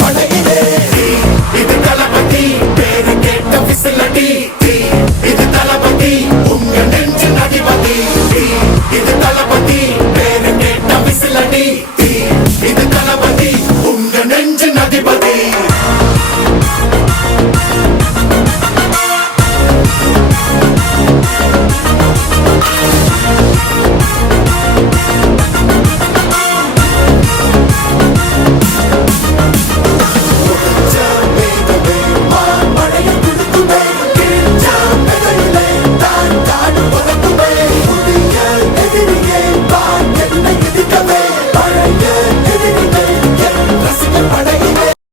படையிலே இது தளபதி பேரு கேட்ட விசிலடி இது தளபதி உங்க நெஞ்சின் அதிபதி இது தளபதி பேரு கேட்ட விசிலடி இது தளபதி உங்க நெஞ்சின் அதிபதி